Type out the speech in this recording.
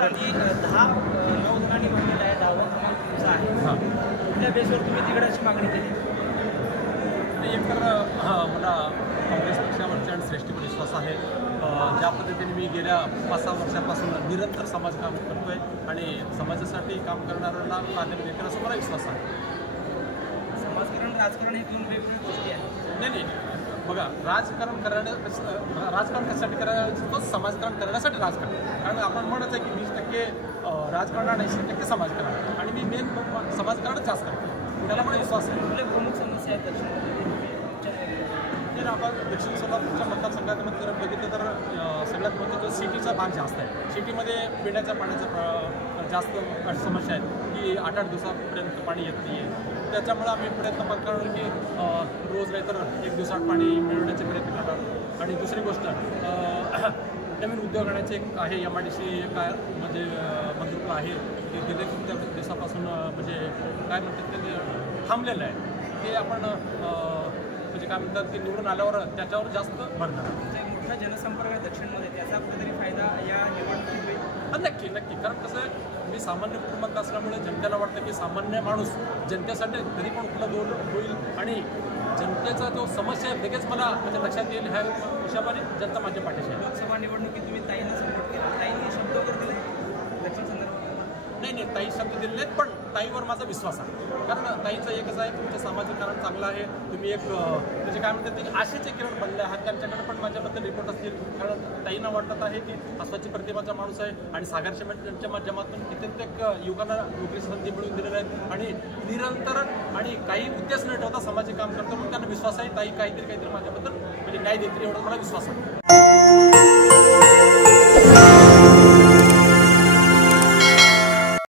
आणि 9 जणांनी मागलेला आहे, 10वा क्रमांक तुमचा आहे. कुठल्या बेसवर तुम्ही तिकडे अशी मागणी केली? एकतर मला काँग्रेस पक्षावरचा आणि श्रेष्ठीवर विश्वास आहे. ज्या पद्धतीने मी गेल्या 5-6 वर्षापासून निरंतर समाजकाम करतो आहे आणि समाजासाठी काम करणाऱ्यांना प्राधान्य देताना असं मला विश्वास आहे. समाजकारण राजकारण हे दोन वेगवेगळ्या गोष्टी आहेत. नाही बघा, राजकारण कशासाठी करायचं, तो समाजकारण करण्यासाठी राजकारण. कारण आपण म्हणत आहे की 20% राजकारण आणि 80% समाजकारण, आणि मी मेन समाजकारणच जास्त करतो. त्याला मला विश्वास आहे. कुठल्या प्रमुख समस्या आहेत दक्षिण? आपण दक्षिण सोलापूरच्या मतदारसंघामध्ये जर बघितलं तर सगळ्यात महत्त्वाचं सिटीचा भाग जास्त आहे. सिटीमध्ये पिण्याच्या पाण्याचा जास्त समस्या आहे की 8-8 दिवसापर्यंत पाणी येत नाही आहे. त्याच्यामुळे आम्ही प्रयत्न करणार की रोज नाही तर 1 दिवसात पाणी मिळवण्याचे प्रयत्न करणार. आणि दुसरी गोष्ट नवीन उद्योग आणायचे एक आहे. MIDC काय म्हणजे मंत्रित्व आहे ते गेले खूप दिवसापासून म्हणजे काय म्हणतात ते थांबलेलं आहे. ते आपण म्हणजे काय म्हणतात की निवडून आल्यावर त्याच्यावर जास्त भरणार. मोठा जनसंपर्क आहे दक्षिणमध्ये, त्याचा कुठेतरी फायदा या निवडणुकीत होईल? नक्की. कारण कसं आहे, मी सामान्य कुटुंबात असल्यामुळे जनतेला वाटतं की सामान्य माणूस जनतेसाठी तरी पण उपलब्ध होईल आणि जनतेचा जो समस्या आहे लगेच मला म्हणजे लक्षात येईल. ह्या हिशोबाने जनता माझ्या पाठीशी आहे. लोकसभा निवडणुकीत तुम्ही ताईंना सपोर्ट केला, ताईंनी शब्द वगैरे दिले दक्षिण संदर्भात? नाही, ताई शब्द दिले नाहीत, पण ताईवर माझा विश्वास आहे. कारण ताईचं एकच आहे, तुमचं सामाजिक कारण चांगलं आहे. तुम्ही एक म्हणजे काय म्हणतात ते आशेचे किरण बनले आहात. त्यांच्याकडे पण माझ्याबद्दल रिपोर्ट असतील. कारण ताईंना वाटत आहे की अस्वाची प्रतिभाचा माणूस आहे आणि सागर सिमेंटच्या माध्यमातून कित्येक युवकांना नोकरी संधी मिळवून दिलेल्या आहेत आणि निरंतर आणि काही उद्देश न ठेवता सामाजिक काम करतो. म्हणून त्यांना विश्वास आहे ताई काहीतरी माझ्याबद्दल म्हणजे न्याय देतील, एवढा मला विश्वास आहे.